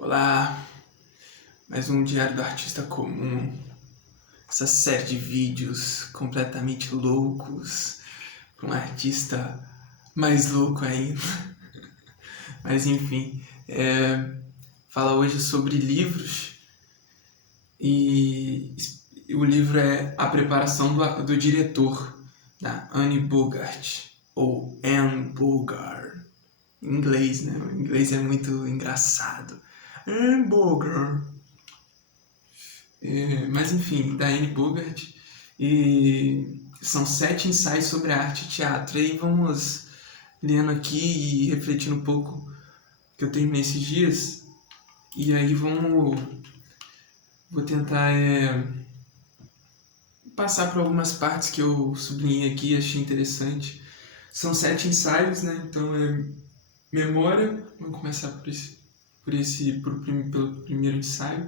Olá, mais um Diário do Artista Comum. Essa série de vídeos completamente loucos para um artista mais louco ainda. Mas enfim, fala hoje sobre livros e o livro é A Preparação do Diretor, da Anne Bogart, ou Anne Bogart, em inglês, né? O inglês é muito engraçado. Anne Bogart. Mas enfim, da Anne Bogart, e são 7 ensaios sobre arte e teatro. E aí vamos lendo aqui e refletindo um pouco que eu terminei esses dias, e aí vou tentar passar por algumas partes que eu sublinhei aqui e achei interessante. São 7 ensaios, né? Então memória. Vamos começar pelo primeiro ensaio,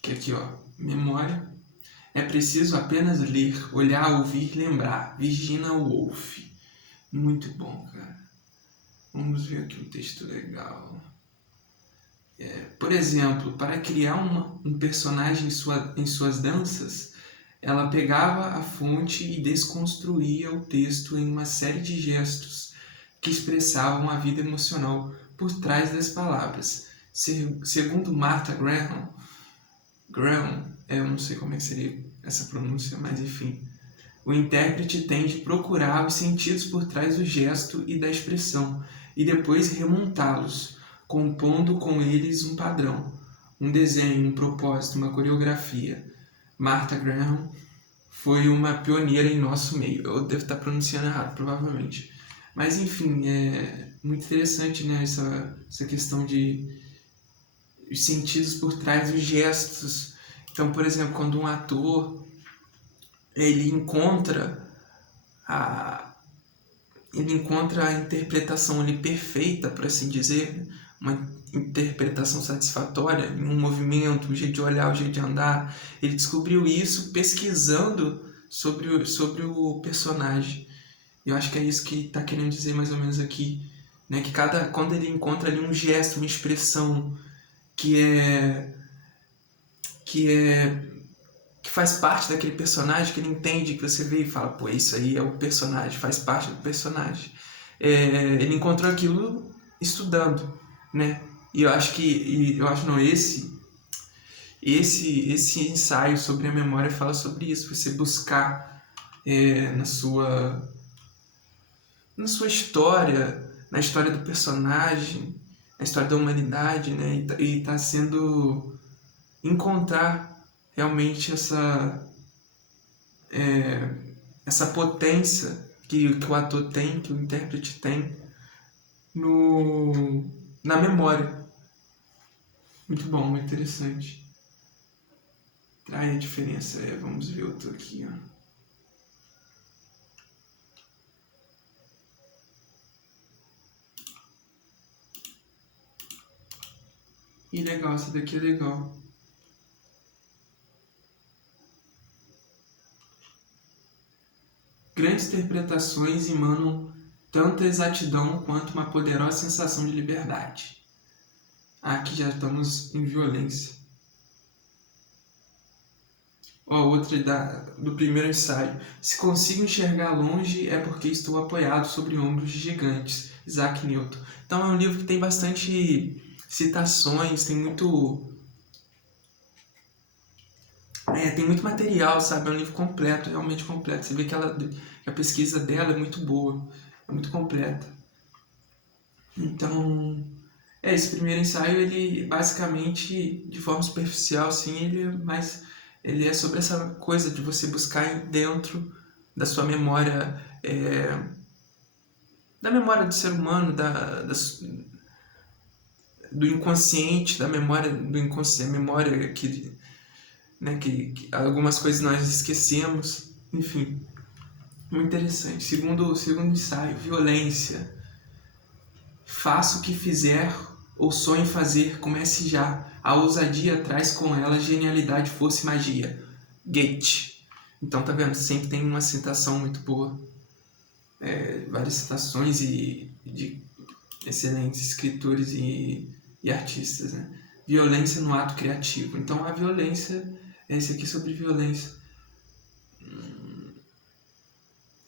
que é aqui, ó, memória. É preciso apenas ler, olhar, ouvir, lembrar. Virginia Woolf. Muito bom, cara. Vamos ver aqui um texto legal. Por exemplo, para criar um personagem em suas danças, ela pegava a fonte e desconstruía o texto em uma série de gestos que expressavam a vida emocional por trás das palavras. Segundo Martha Graham, eu não sei como é que seria essa pronúncia, mas enfim. O intérprete tem de procurar os sentidos por trás do gesto e da expressão, e depois remontá-los, compondo com eles um padrão, um desenho, um propósito, uma coreografia. Martha Graham foi uma pioneira em nosso meio. Eu devo estar pronunciando errado, provavelmente. Mas enfim, é muito interessante, né, essa questão de os sentidos por trás dos gestos. Então, por exemplo, quando um ator ele encontra a interpretação ali perfeita, por assim dizer, uma interpretação satisfatória, um movimento, um jeito de olhar, um jeito de andar. Ele descobriu isso pesquisando sobre o personagem. Eu acho que é isso que está querendo dizer mais ou menos aqui, né? Que quando ele encontra ali um gesto, uma expressão que faz parte daquele personagem, que ele entende, que você vê e fala, pô, isso aí é o personagem, faz parte do personagem. Ele encontrou aquilo estudando, né? E eu acho esse ensaio sobre a memória fala sobre isso, você buscar na sua história, na história do personagem, na história da humanidade, né? E tá sendo encontrar realmente essa potência que o ator tem, que o intérprete tem na memória. Muito bom, muito interessante. Traz a diferença. Vamos ver outro aqui, ó. E legal, essa daqui é legal. Grandes interpretações emanam tanta exatidão quanto uma poderosa sensação de liberdade. Aqui já estamos em violência. Outra do primeiro ensaio. Se consigo enxergar longe é porque estou apoiado sobre ombros gigantes. Isaac Newton. Então é um livro que tem bastante citações, tem muito material, sabe? É um livro completo, realmente completo. Você vê que a pesquisa dela é muito boa, é muito completa. Então, esse primeiro ensaio, ele basicamente, de forma superficial, assim, ele é sobre essa coisa de você buscar dentro da sua memória, da memória do ser humano, do inconsciente, da memória do inconsciente, memória que algumas coisas nós esquecemos, enfim, muito interessante. Segundo ensaio, violência. Faça o que fizer ou sonhe fazer, comece já. A ousadia traz com ela genialidade, força e magia. Goethe. Então tá vendo, sempre tem uma citação muito boa. Várias citações de excelentes escritores e e artistas, né? Violência no ato criativo. Então a violência, esse aqui sobre violência.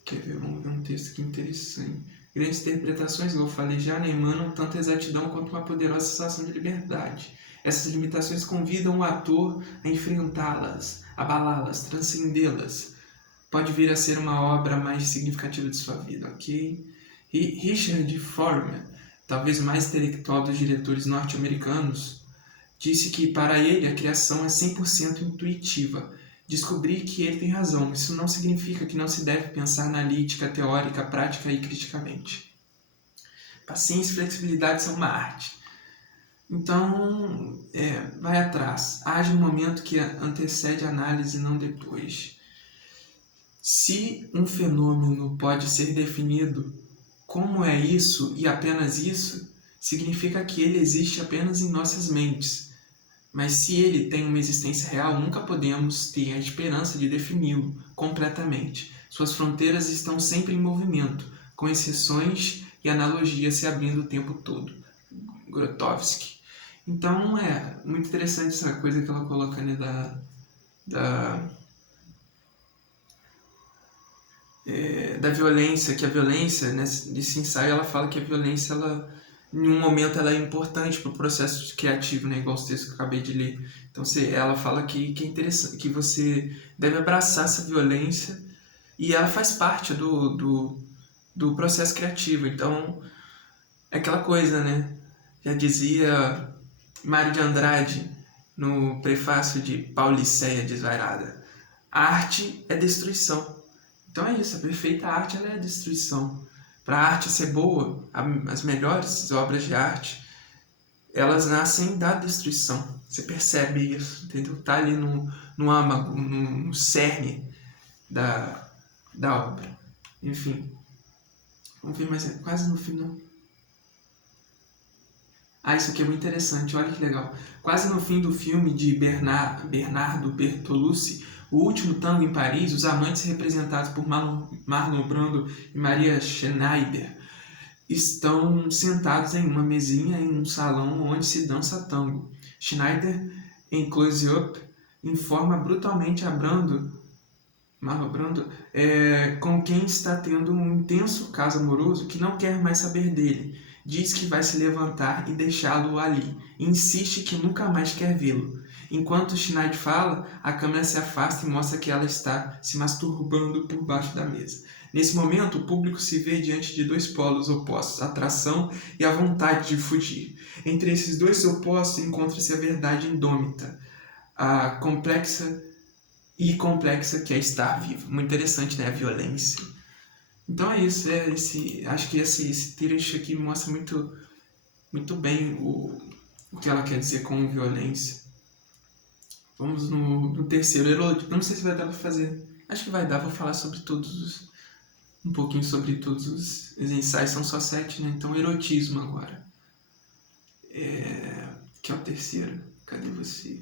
Quer ver? Vamos ver um texto aqui interessante. Grandes interpretações, como eu falei já, emanam tanto exatidão quanto uma poderosa sensação de liberdade. Essas limitações convidam o ator a enfrentá-las, abalá-las, transcendê-las. Pode vir a ser uma obra mais significativa de sua vida, ok? E Richard Foreman, talvez mais intelectual dos diretores norte-americanos, disse que para ele a criação é 100% intuitiva. Descobri que ele tem razão. Isso não significa que não se deve pensar analítica, teórica, prática e criticamente. Paciência e flexibilidade são uma arte. Então, vai atrás. Age no momento que antecede a análise, não depois. Se um fenômeno pode ser definido como é isso e apenas isso, significa que ele existe apenas em nossas mentes. Mas se ele tem uma existência real, nunca podemos ter a esperança de defini-lo completamente. Suas fronteiras estão sempre em movimento, com exceções e analogias se abrindo o tempo todo. Grotowski. Então é muito interessante essa coisa que ela coloca, né, da violência, que a violência, nesse ensaio, ela fala que a violência, em um momento, ela é importante para o processo criativo, né? Igual os textos que eu acabei de ler. Então, ela fala que é interessante, que você deve abraçar essa violência e ela faz parte do processo criativo. Então, é aquela coisa, né? Já dizia Mário de Andrade no prefácio de Pauliceia Desvairada: a arte é destruição. Então é isso, a perfeita arte ela é a destruição. Para a arte ser boa, as melhores obras de arte, elas nascem da destruição. Você percebe isso, entendeu? Tá ali no âmago, no cerne da obra. Enfim, vamos ver, mas é quase no final. Isso aqui é muito interessante, olha que legal. Quase no fim do filme de Bernardo Bertolucci, O Último Tango em Paris, os amantes representados por Marlon Brando e Maria Schneider estão sentados em uma mesinha em um salão onde se dança tango. Schneider, em close-up, informa brutalmente a Marlon Brando, com quem está tendo um intenso caso amoroso que não quer mais saber dele. Diz que vai se levantar e deixá-lo ali. Insiste que nunca mais quer vê-lo. Enquanto Schneider fala, a câmera se afasta e mostra que ela está se masturbando por baixo da mesa. Nesse momento, o público se vê diante de dois polos opostos, a atração e a vontade de fugir. Entre esses dois opostos encontra-se a verdade indômita, a complexa que é estar vivo. Muito interessante, né? A violência. Então é isso, acho que esse trecho aqui mostra muito bem o que ela quer dizer com violência. Vamos no terceiro, erotismo. Não sei se vai dar para fazer. Acho que vai dar, vou falar sobre um pouquinho sobre todos os ensaios, são só 7, né? Então, erotismo agora. Que é o terceiro. Cadê você?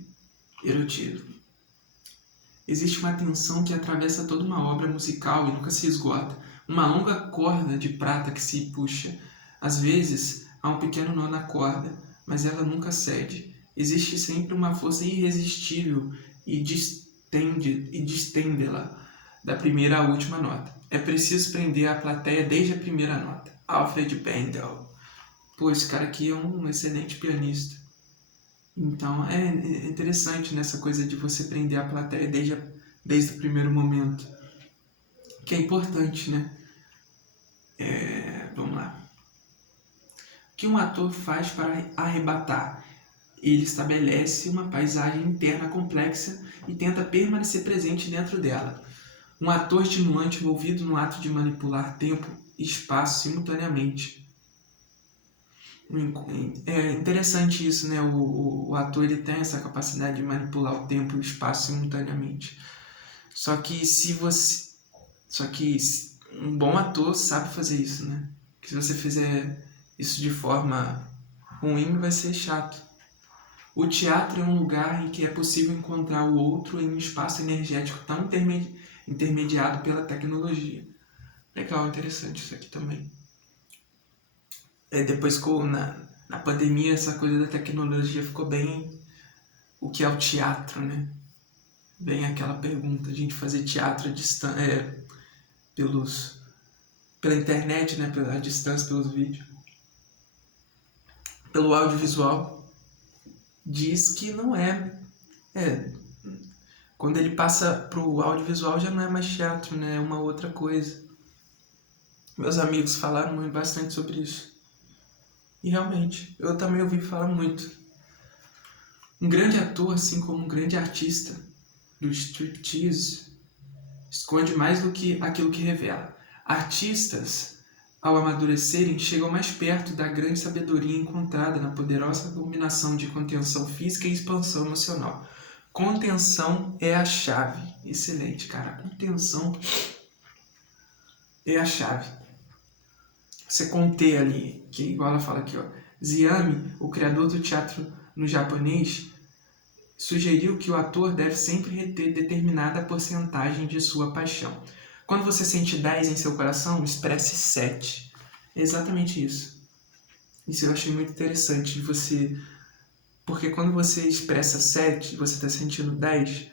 Erotismo. Existe uma tensão que atravessa toda uma obra musical e nunca se esgota. Uma longa corda de prata que se puxa. Às vezes, há um pequeno nó na corda, mas ela nunca cede. Existe sempre uma força irresistível e distende-la da primeira à última nota. É preciso prender a plateia desde a primeira nota. Alfred Bendel. Pô, esse cara aqui é um excelente pianista. Então, é interessante nessa coisa de você prender a plateia desde o primeiro momento. Que é importante, né? Vamos lá. O que um ator faz para arrebatar? Ele estabelece uma paisagem interna complexa e tenta permanecer presente dentro dela. Um ator estimulante envolvido no ato de manipular tempo e espaço simultaneamente. É interessante isso, né? O ator ele tem essa capacidade de manipular o tempo e o espaço simultaneamente. Só que um bom ator sabe fazer isso, né? Que se você fizer isso de forma ruim, vai ser chato. O teatro é um lugar em que é possível encontrar o outro em um espaço energético tão intermediado pela tecnologia. Legal, interessante isso aqui também. Depois Na pandemia, essa coisa da tecnologia ficou bem o que é o teatro, né? Bem aquela pergunta, a gente fazer teatro pela internet, né? Pela distância, pelos vídeos. Pelo audiovisual, diz que não é. Quando ele passa pro audiovisual já não é mais teatro, né? É uma outra coisa. Meus amigos falaram bastante sobre isso. E realmente, eu também ouvi falar muito. Um grande ator, assim como um grande artista do striptease, esconde mais do que aquilo que revela. Artistas, ao amadurecerem, chegam mais perto da grande sabedoria encontrada na poderosa combinação de contenção física e expansão emocional. Contenção é a chave. Excelente, cara. Contenção é a chave. Você conter ali, que igual ela fala aqui, ó. Ziami, o criador do teatro no japonês, sugeriu que o ator deve sempre reter determinada porcentagem de sua paixão. Quando você sente 10 em seu coração, expresse 7. É exatamente isso. Isso eu achei muito interessante de você... Porque quando você expressa 7 e você está sentindo 10,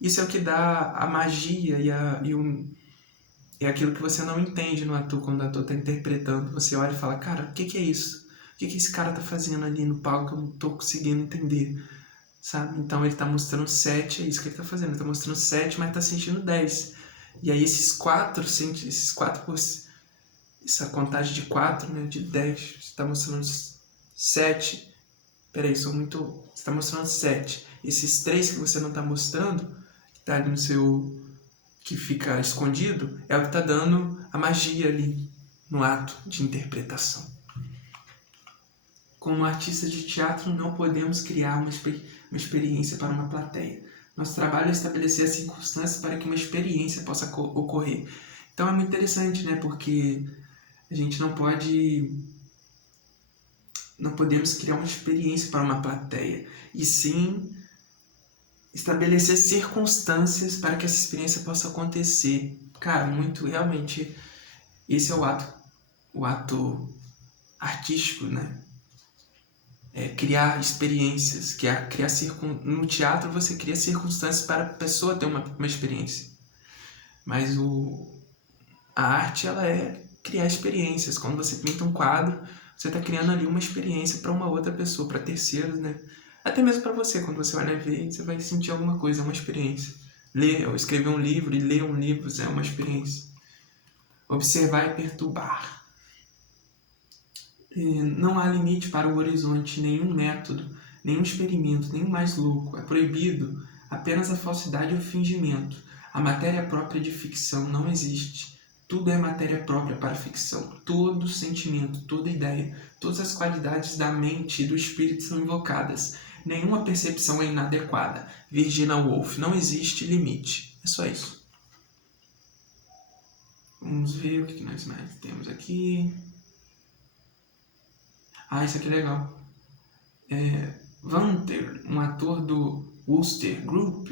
isso é o que dá a magia e aquilo que você não entende no ator, quando o ator está interpretando. Você olha e fala, cara, o que é isso? O que esse cara está fazendo ali no palco que eu não estou conseguindo entender? Sabe? Então ele está mostrando 7, é isso que ele está fazendo. Ele está mostrando 7, mas está sentindo 10. E aí essa contagem de 4, né, de 10, você está mostrando 7. Peraí, você está mostrando 7. Esses 3 que você não está mostrando, que está ali no seu... que fica escondido, é o que está dando a magia ali no ato de interpretação. Como artistas de teatro, não podemos criar uma experiência para uma plateia. Nosso trabalho é estabelecer as circunstâncias para que uma experiência possa ocorrer. Então é muito interessante, né? Porque a gente não podemos criar uma experiência para uma plateia, e sim estabelecer circunstâncias para que essa experiência possa acontecer. Cara, realmente, esse é o ato artístico, né? Criar experiências, no teatro você cria circunstâncias para a pessoa ter uma experiência, mas a arte, ela é criar experiências. Quando você pinta um quadro, você está criando ali uma experiência para uma outra pessoa, para terceiros, né? Até mesmo para você, quando você vai ver, você vai sentir alguma coisa, é uma experiência. Ler ou escrever um livro e ler um livro é uma experiência. Observar e perturbar. Não há limite para o horizonte, nenhum método, nenhum experimento, nenhum mais louco. É proibido apenas a falsidade e o fingimento. A matéria própria de ficção não existe. Tudo é matéria própria para a ficção. Todo sentimento, toda ideia, todas as qualidades da mente e do espírito são invocadas. Nenhuma percepção é inadequada. Virginia Woolf, não existe limite. É só isso. Vamos ver o que nós mais temos aqui. Isso aqui é legal. Vanter, um ator do Wooster Group.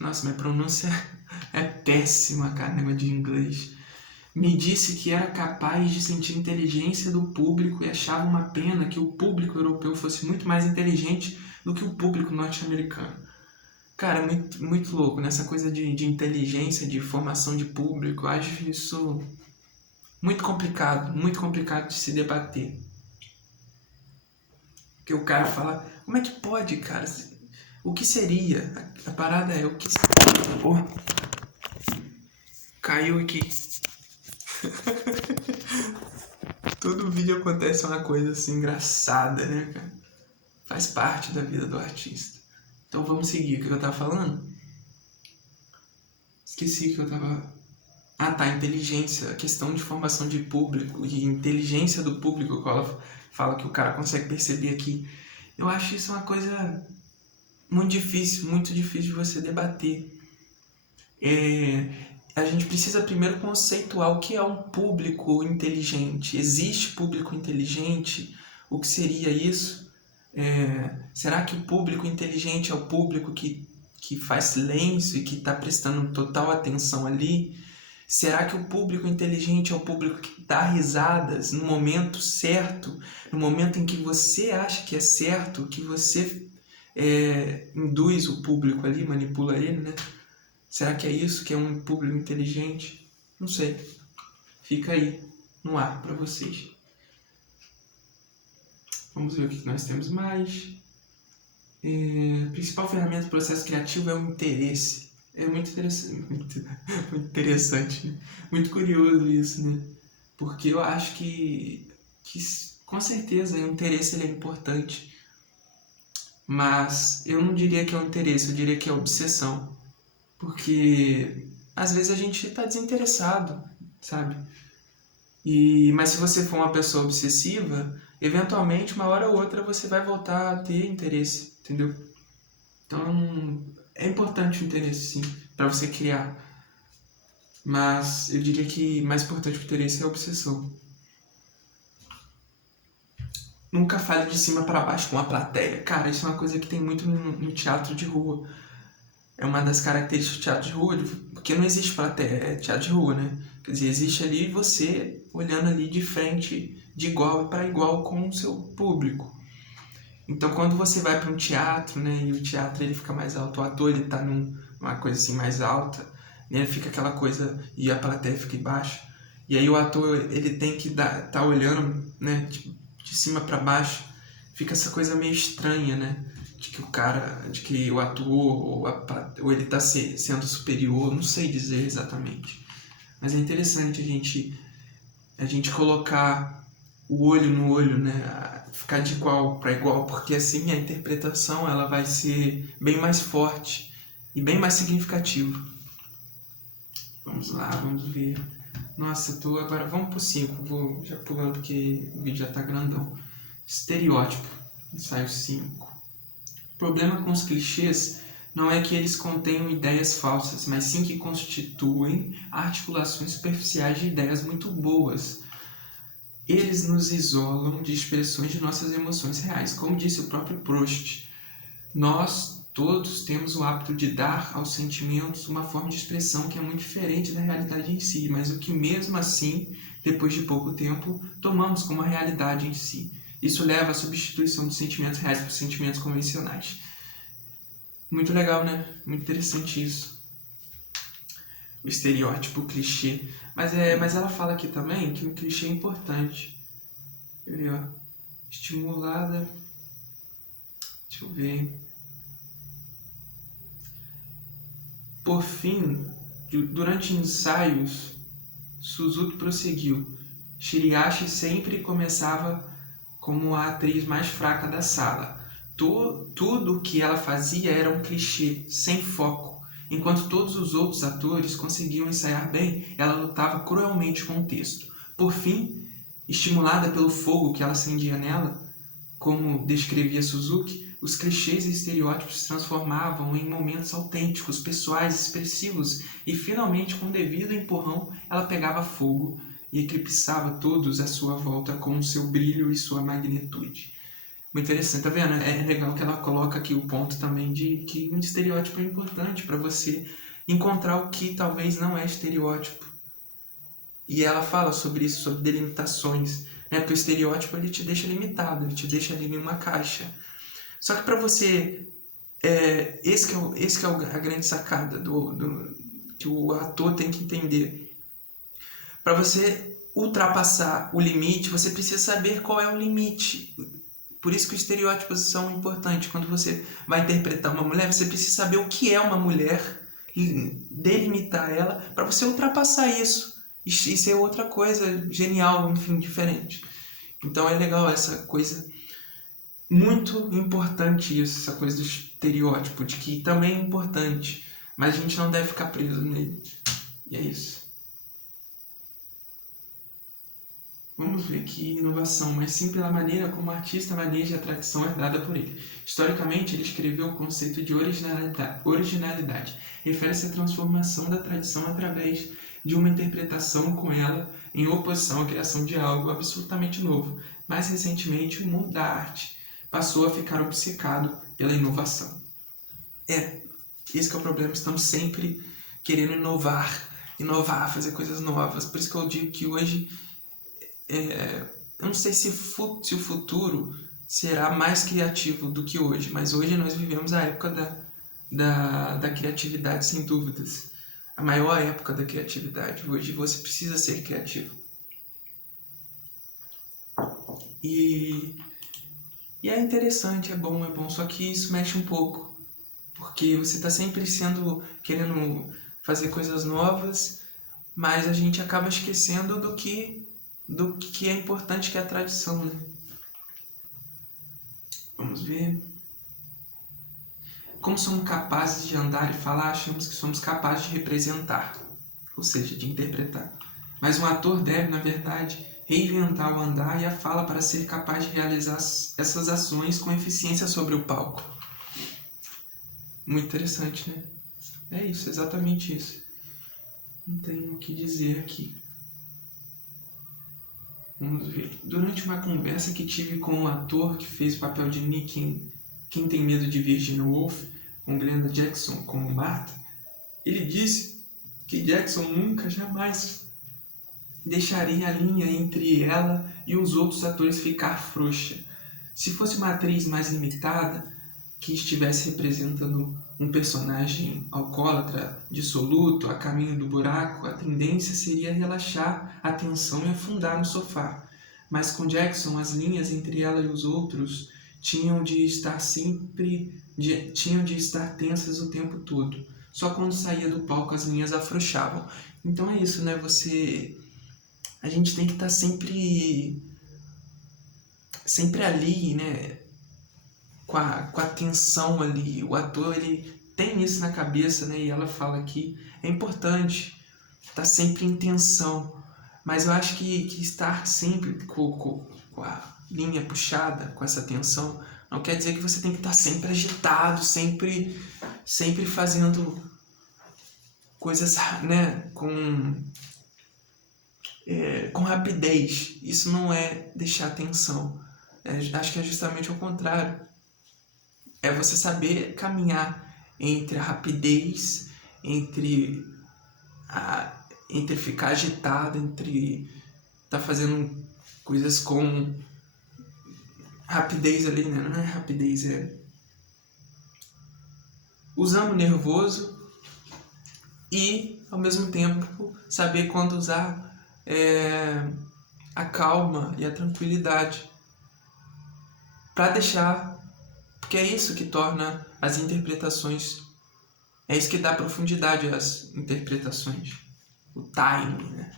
Nossa, minha pronúncia é péssima, cara, negócio de inglês. Me disse que era capaz de sentir a inteligência do público e achava uma pena que o público europeu fosse muito mais inteligente do que o público norte-americano. Cara, é muito, muito louco, nessa coisa de inteligência, de formação de público. Eu acho isso muito complicado de se debater. Porque o cara fala, como é que pode, cara? O que seria? A parada é o que seria. Pô, caiu aqui. Todo vídeo acontece uma coisa assim engraçada, né, cara? Faz parte da vida do artista. Então vamos seguir. O que eu tava falando? Esqueci o que eu tava... inteligência. A questão de formação de público e inteligência do público, que ela fala que o cara consegue perceber aqui. Eu acho isso uma coisa muito difícil de você debater. A gente precisa primeiro conceituar o que é um público inteligente. Existe público inteligente? O que seria isso? Será que o público inteligente é o público que faz silêncio e que está prestando total atenção ali? Será que o público inteligente é o público que dá risadas no momento certo, no momento em que você acha que é certo, que você induz o público ali, manipula ele, né? Será que é isso que é um público inteligente? Não sei. Fica aí no ar para vocês. Vamos ver o que nós temos mais. A principal ferramenta do processo criativo é o interesse. É muito interessante, muito interessante, né? Muito curioso isso, né? Porque eu acho que com certeza o interesse ele é importante, mas eu não diria que é o interesse, eu diria que é a obsessão. Porque às vezes a gente está desinteressado, sabe? Mas se você for uma pessoa obsessiva, eventualmente, uma hora ou outra, você vai voltar a ter interesse, entendeu? Então, é importante o interesse, sim, para você criar. Mas eu diria que mais importante que o interesse é a obsessão. Nunca fale de cima para baixo com a plateia. Cara, isso é uma coisa que tem muito no teatro de rua. É uma das características do teatro de rua, porque não existe plateia, é teatro de rua, né? Quer dizer, existe ali você olhando ali de frente, de igual para igual com o seu público. Então, quando você vai para um teatro, né, e o teatro ele fica mais alto, o ator ele tá numa coisa assim mais alta, né, ele fica aquela coisa e a plateia fica embaixo. E aí o ator ele tem que tá olhando, né, de cima para baixo. Fica essa coisa meio estranha, né? De que o ator ou ele tá sendo superior, não sei dizer exatamente. Mas é interessante a gente colocar o olho no olho, né? Ficar de igual para igual, porque assim a interpretação ela vai ser bem mais forte e bem mais significativa. Vamos lá, vamos ver. Nossa, agora vamos pro 5, vou já pulando porque o vídeo já tá grandão. Estereótipo, ensaio 5. O problema com os clichês não é que eles contenham ideias falsas, mas sim que constituem articulações superficiais de ideias muito boas. Eles nos isolam de expressões de nossas emoções reais. Como disse o próprio Proust, nós todos temos o hábito de dar aos sentimentos uma forma de expressão que é muito diferente da realidade em si, mas o que mesmo assim, depois de pouco tempo, tomamos como a realidade em si. Isso leva à substituição dos sentimentos reais por sentimentos convencionais. Muito legal, né? Muito interessante isso. O estereótipo, o clichê. Mas ela fala aqui também que o clichê é importante. Quer ver, ó? Estimulada. Deixa eu ver. Por fim, durante ensaios, Suzuki prosseguiu. Shiriashi sempre começava como a atriz mais fraca da sala. Tudo o que ela fazia era um clichê, sem foco. Enquanto todos os outros atores conseguiam ensaiar bem, ela lutava cruelmente com o texto. Por fim, estimulada pelo fogo que ela acendia nela, como descrevia Suzuki, os clichês e estereótipos se transformavam em momentos autênticos, pessoais, expressivos, e finalmente, com o devido empurrão, ela pegava fogo e eclipsava todos à sua volta com o seu brilho e sua magnitude. Muito interessante, tá vendo? É legal que ela coloca aqui o ponto também de que um estereótipo é importante para você encontrar o que talvez não é estereótipo. E ela fala sobre isso, sobre delimitações, né? Porque o estereótipo ele te deixa limitado, ele te deixa ali em uma caixa. Só que para você, esse que é a grande sacada que o ator tem que entender. Para você ultrapassar o limite, você precisa saber qual é o limite. Por isso que os estereótipos são importantes. Quando você vai interpretar uma mulher, você precisa saber o que é uma mulher, delimitar ela, para você ultrapassar isso e ser outra coisa genial, enfim, diferente. Então é legal essa coisa, muito importante isso, essa coisa do estereótipo, de que também é importante, mas a gente não deve ficar preso nele. E é isso. Vamos ver que inovação, mas sim pela maneira como o artista maneja a tradição herdada por ele. Historicamente, ele escreveu o conceito de originalidade. Refere-se à transformação da tradição através de uma interpretação com ela em oposição à criação de algo absolutamente novo. Mais recentemente, o mundo da arte passou a ficar obcecado pela inovação. Esse que é o problema, estamos sempre querendo inovar. inovar, fazer coisas novas. Por isso que eu digo que hoje, eu não sei se o futuro será mais criativo do que hoje, mas hoje nós vivemos a época da criatividade, sem dúvidas. A maior época da criatividade. Hoje você precisa ser criativo. E é interessante, é bom, só que isso mexe um pouco, porque você está sempre querendo fazer coisas novas, mas a gente acaba esquecendo do que é importante, que é a tradição, né? Vamos ver. Como somos capazes de andar e falar, achamos que somos capazes de representar, ou seja, de interpretar. Mas um ator deve, na verdade, reinventar o andar e a fala para ser capaz de realizar essas ações com eficiência sobre o palco. Muito interessante, né? É isso, exatamente isso. Não tenho o que dizer aqui. Vamos ver. Durante uma conversa que tive com um ator que fez o papel de Nick em Quem Tem Medo de Virginia Woolf, com Glenda Jackson como Martha, ele disse que Jackson nunca, jamais deixaria a linha entre ela e os outros atores ficar frouxa. Se fosse uma atriz mais limitada, que estivesse representando um personagem alcoólatra, dissoluto, a caminho do buraco, a tendência seria relaxar a tensão e afundar no sofá. Mas com Jackson, as linhas entre ela e os outros tinham de estar tensas o tempo todo. Só quando saía do palco as linhas afrouxavam. Então é isso, né? A gente tem que estar sempre ali, né? Com a tensão ali. O ator, ele tem isso na cabeça, né? E ela fala que é importante estar sempre em tensão. Mas eu acho que estar sempre com a linha puxada, com essa tensão, não quer dizer que você tem que estar sempre agitado, sempre fazendo coisas, né? Com rapidez. Isso não é deixar atenção. Acho que é justamente o contrário. É você saber caminhar entre a rapidez, entre ficar agitado, entre estar fazendo coisas com rapidez ali, né? Não é rapidez, é usando o nervoso e, ao mesmo tempo, saber quando usar a calma e a tranquilidade para deixar, porque é isso que torna as interpretações, é isso que dá profundidade às interpretações, o timing, né?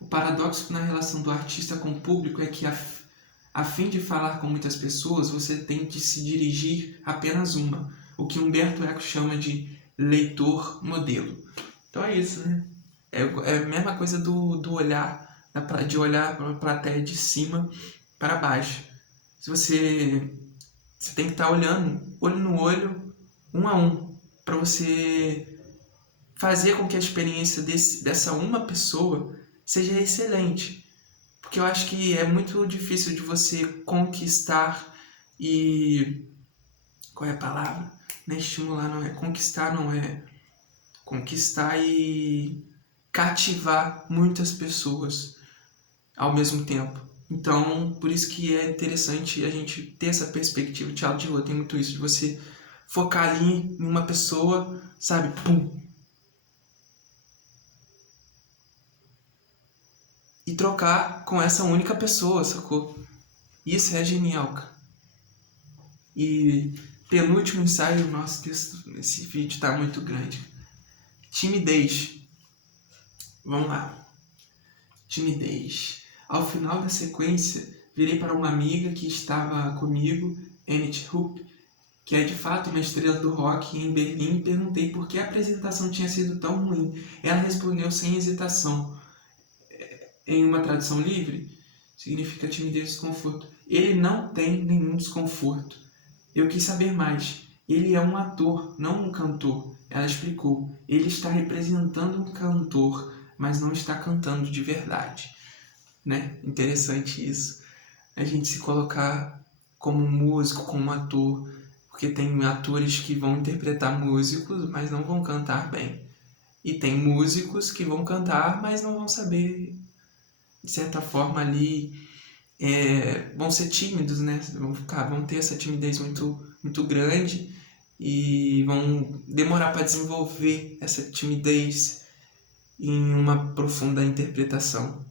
O paradoxo na relação do artista com o público é que, a fim de falar com muitas pessoas, você tem de se dirigir a apenas uma, o que Humberto Eco chama de leitor modelo. Então é isso, né? É a mesma coisa do olhar, de olhar para a plateia de cima para baixo. Você tem que estar olhando, olho no olho, um a um, para você fazer com que a experiência dessa uma pessoa seja excelente. Porque eu acho que é muito difícil de você conquistar e... Qual é a palavra? Não é estimular, não é conquistar, não é... Conquistar e cativar muitas pessoas ao mesmo tempo. Então, por isso que é interessante a gente ter essa perspectiva. O teatro de rua tem muito isso, de você focar ali em uma pessoa, sabe? Pum! E trocar com essa única pessoa, sacou? Isso é genial, cara. E penúltimo ensaio, nossa, esse vídeo tá muito grande. Timidez. Vamos lá. Timidez. Ao final da sequência, virei para uma amiga que estava comigo, Annette Rupp, que é de fato uma estrela do rock em Berlim, e perguntei por que a apresentação tinha sido tão ruim. Ela respondeu sem hesitação. Em uma tradução livre, significa timidez e desconforto. Ele não tem nenhum desconforto. Eu quis saber mais. Ele é um ator, não um cantor. Ela explicou. Ele está representando um cantor, mas não está cantando de verdade. Né? Interessante isso. A gente se colocar como músico, como ator, Porque tem atores que vão interpretar músicos, mas não vão cantar bem. E tem músicos que vão cantar, mas não vão saber, de certa forma, ali, vão ser tímidos, né? Vão ter essa timidez muito grande e vão demorar para desenvolver essa timidez em uma profunda interpretação.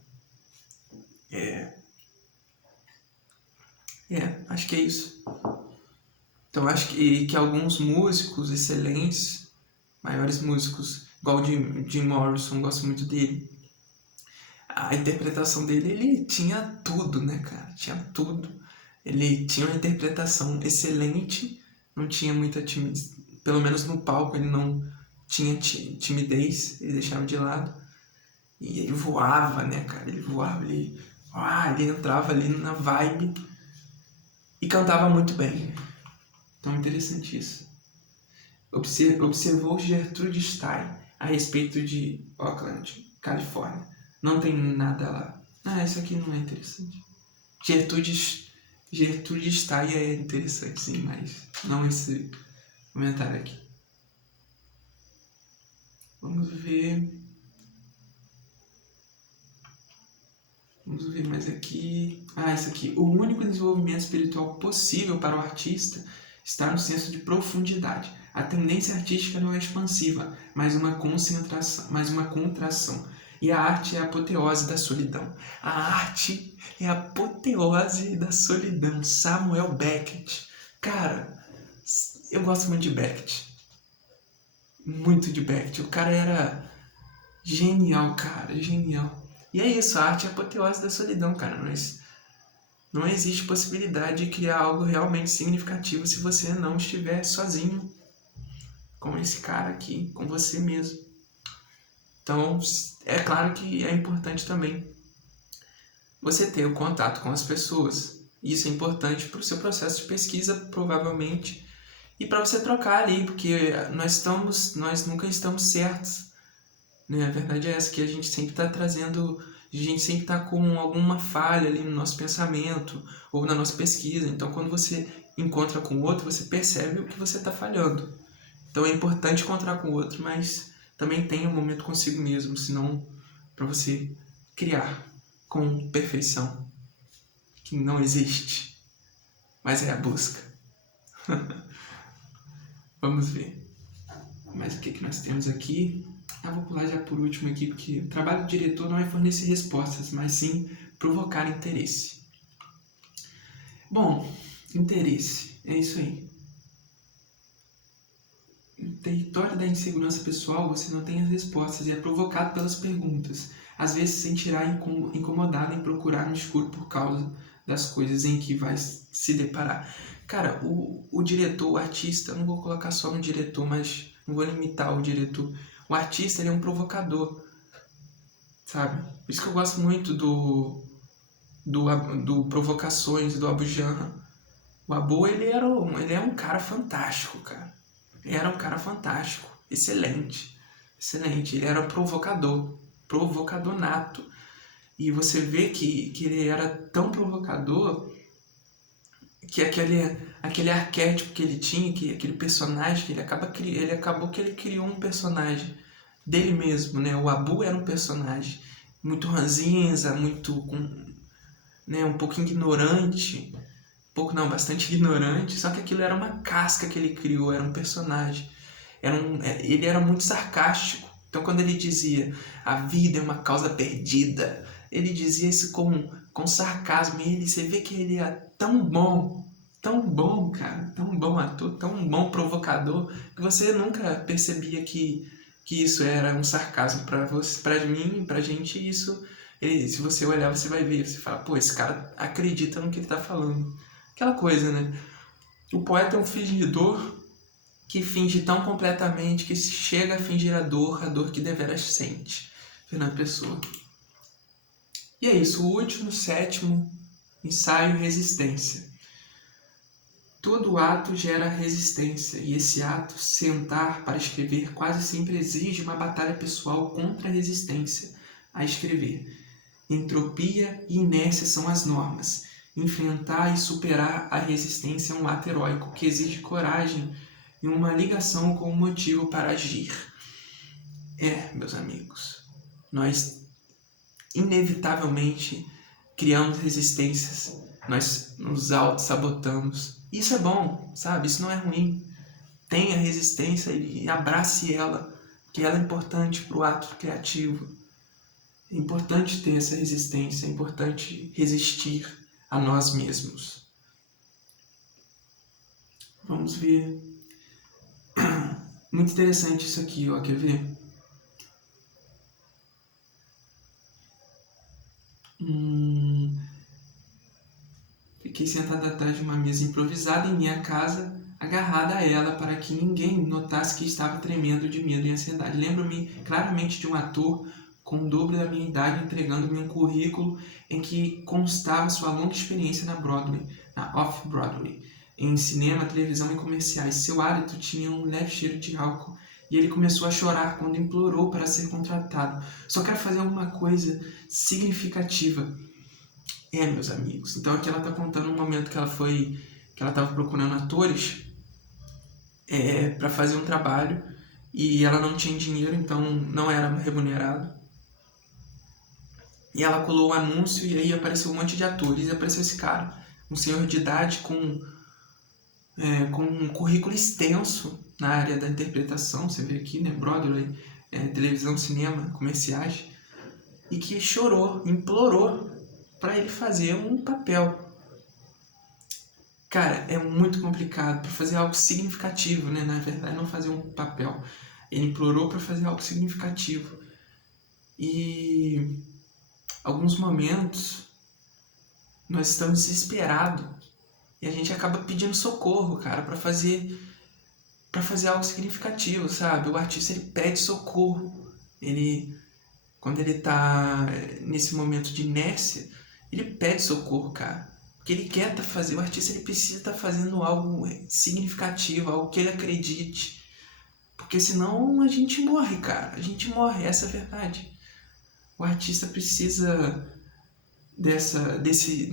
Acho que é isso. Então, acho que alguns músicos excelentes, maiores músicos, igual o Jim Morrison, gosto muito dele. A interpretação dele, ele tinha tudo, né, cara? Tinha tudo. Ele tinha uma interpretação excelente, não tinha muita timidez. Pelo menos no palco ele não tinha timidez, ele deixava de lado. E ele voava, né, cara? Ele voava, ele entrava ali na vibe e cantava muito bem. Então, interessante isso. Observou Gertrude Stein a respeito de Oakland, Califórnia. Não tem nada lá. Isso aqui não é interessante. Gertrude Stein é interessante, sim, mas não esse comentário aqui. Vamos ver mais aqui. Isso aqui. O único desenvolvimento espiritual possível para o artista está no senso de profundidade. A tendência artística não é expansiva, mas uma contração. E a arte é a apoteose da solidão. A arte é a apoteose da solidão. Samuel Beckett. Cara, eu gosto muito de Beckett. Muito de Beckett. O cara era genial, cara. Genial. E é isso, a arte é a apoteose da solidão, cara. Não existe possibilidade de criar algo realmente significativo se você não estiver sozinho com esse cara aqui, com você mesmo. Então, é claro que é importante também você ter o contato com as pessoas. Isso é importante para o seu processo de pesquisa, provavelmente, e para você trocar ali, porque nós nunca estamos certos. Né? A verdade é essa, que a gente sempre está trazendo, a gente sempre está com alguma falha ali no nosso pensamento ou na nossa pesquisa. Então, quando você encontra com o outro, você percebe o que você está falhando. Então, é importante encontrar com o outro, mas também tenha um momento consigo mesmo, senão para você criar com perfeição, que não existe, mas é a busca. Vamos ver. Mas o que nós temos aqui? Vou pular já por último aqui, porque o trabalho do diretor não é fornecer respostas, mas sim provocar interesse. Bom, interesse, é isso aí. No território da insegurança pessoal, você não tem as respostas e é provocado pelas perguntas. Às vezes se sentirá incomodado em procurar no escuro por causa das coisas em que vai se deparar. Cara, o diretor, o artista, não vou colocar só no diretor, mas não vou limitar o diretor. O artista, ele é um provocador, sabe? Por isso que eu gosto muito do Provocações, do Abu Janra. O Abu, ele é um cara fantástico, cara. Ele era um cara fantástico, excelente. Ele era provocador nato. E você vê que ele era tão provocador que aquele arquétipo que ele tinha, que aquele personagem, que ele acabou que ele criou um personagem dele mesmo, né? O Abu era um personagem muito ranzinza, um pouco ignorante, bastante ignorante, só que aquilo era uma casca que ele criou, era um personagem. Ele era muito sarcástico. Então, quando ele dizia a vida é uma causa perdida, ele dizia isso com sarcasmo. E você vê que ele é tão bom, cara, tão bom ator, tão bom provocador, que você nunca percebia que isso era um sarcasmo pra mim, pra gente. Isso, se você olhar, você vai ver, você fala, pô, esse cara acredita no que ele tá falando. Aquela coisa, né? O poeta é um fingidor que finge tão completamente que chega a fingir a dor que deveras sente. Fernando Pessoa. E é isso, o último, sétimo ensaio, resistência. Todo ato gera resistência, e esse ato, sentar para escrever, quase sempre exige uma batalha pessoal contra a resistência a escrever. Entropia e inércia são as normas. enfrentar e superar a resistência é um ato heróico que exige coragem e uma ligação com o motivo para agir. Meus amigos, nós inevitavelmente criamos resistências, nós nos auto-sabotamos. Isso é bom, sabe? Isso não é ruim. Tenha resistência e abrace ela, que ela é importante para o ato criativo. É importante ter essa resistência, é importante resistir a nós mesmos. Vamos ver. Muito interessante isso aqui, ó. Quer ver? Fiquei sentado atrás de uma mesa improvisada em minha casa, agarrada a ela para que ninguém notasse que estava tremendo de medo e ansiedade. Lembro-me claramente de um ator com o dobro da minha idade entregando-me um currículo em que constava sua longa experiência na Broadway, na Off-Broadway, em cinema, televisão e comerciais. Seu hálito tinha um leve cheiro de álcool e ele começou a chorar quando implorou para ser contratado. Só quero fazer alguma coisa significativa. Meus amigos. Então aqui ela está contando um momento que ela estava procurando atores para fazer um trabalho e ela não tinha dinheiro, então não era remunerado. E ela colou o anúncio e aí apareceu um monte de atores e apareceu esse cara, um senhor de idade com um currículo extenso na área da interpretação, você vê aqui, né, Broadway, televisão, cinema, comerciais, e que chorou, implorou para ele fazer um papel. Cara, é muito complicado para fazer algo significativo, né? Na verdade, não fazer um papel. Ele implorou para fazer algo significativo. E alguns momentos nós estamos desesperados e a gente acaba pedindo socorro, cara, para fazer algo significativo, sabe? O artista ele pede socorro. Quando ele tá nesse momento de inércia, ele pede socorro, cara. Porque ele quer fazer, o artista ele precisa estar fazendo algo significativo, algo que ele acredite. Porque senão a gente morre, cara. A gente morre, essa é a verdade. O artista precisa desse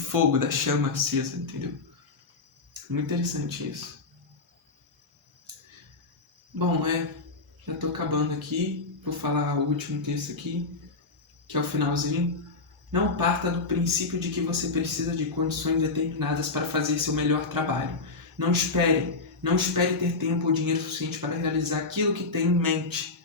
fogo, da chama acesa, entendeu? Muito interessante isso. Bom, já tô acabando aqui. Vou falar o último texto aqui, que é o finalzinho. Não parta do princípio de que você precisa de condições determinadas para fazer seu melhor trabalho. Não espere ter tempo ou dinheiro suficiente para realizar aquilo que tem em mente.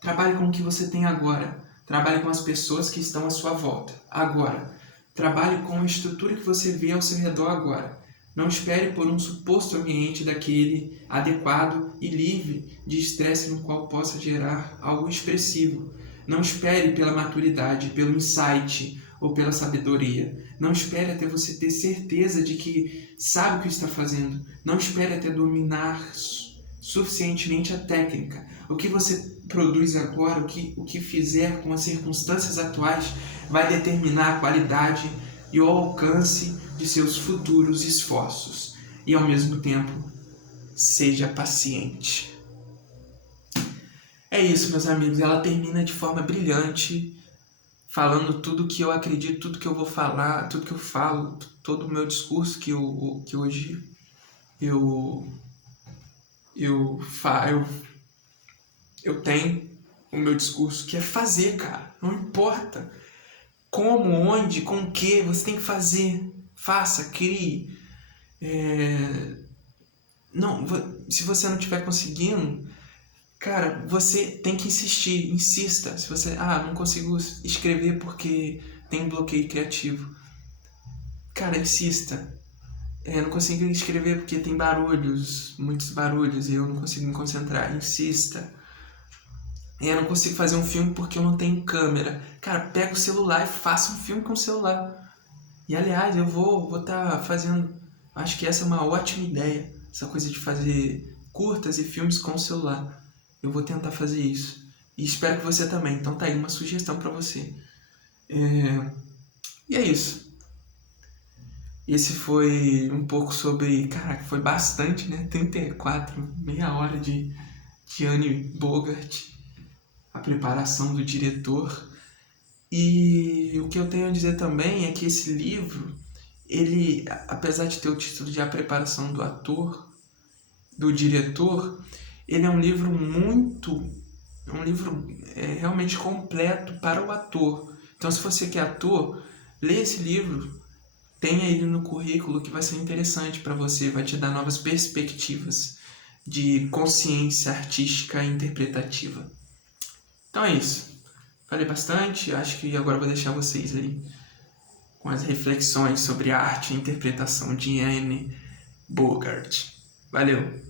Trabalhe com o que você tem agora. Trabalhe com as pessoas que estão à sua volta, agora. Trabalhe com a estrutura que você vê ao seu redor agora. Não espere por um suposto ambiente daquele adequado e livre de estresse no qual possa gerar algo expressivo. Não espere pela maturidade, pelo insight ou pela sabedoria. Não espere até você ter certeza de que sabe o que está fazendo. Não espere até dominar suficientemente a técnica. O que você produz agora, o que fizer com as circunstâncias atuais, vai determinar a qualidade e o alcance de seus futuros esforços. E ao mesmo tempo, seja paciente. É isso, meus amigos. Ela termina de forma brilhante, falando tudo que eu acredito, tudo que eu vou falar, tudo que eu falo, todo o meu discurso que hoje eu tenho o meu discurso, que é fazer, cara. Não importa como, onde, com o que, você tem que fazer. Faça, crie. Se você não estiver conseguindo, cara, você tem que insistir, insista. Se você, não consigo escrever porque tem bloqueio criativo. Cara, insista. Não consigo escrever porque tem muitos barulhos, e eu não consigo me concentrar. Insista. Eu não consigo fazer um filme porque eu não tenho câmera. Cara, pega o celular e faça um filme com o celular. E aliás, eu vou estar fazendo, acho que essa é uma ótima ideia, essa coisa de fazer curtas e filmes com o celular. Eu vou tentar fazer isso. E espero que você também. Então tá aí uma sugestão para você. E é isso. Esse foi um pouco sobre... Caraca, foi bastante, né? 34, meia hora de Annie Bogart. A preparação do diretor. E o que eu tenho a dizer também é que esse livro, ele, apesar de ter o título de A Preparação do Ator, do Diretor, ele é um livro realmente completo para o ator. Então, se você quer ator, lê esse livro, tenha ele no currículo, que vai ser interessante para você, vai te dar novas perspectivas de consciência artística e interpretativa. Então é isso. Falei bastante, acho que agora vou deixar vocês ali com as reflexões sobre a arte e interpretação de Anne Bogart. Valeu!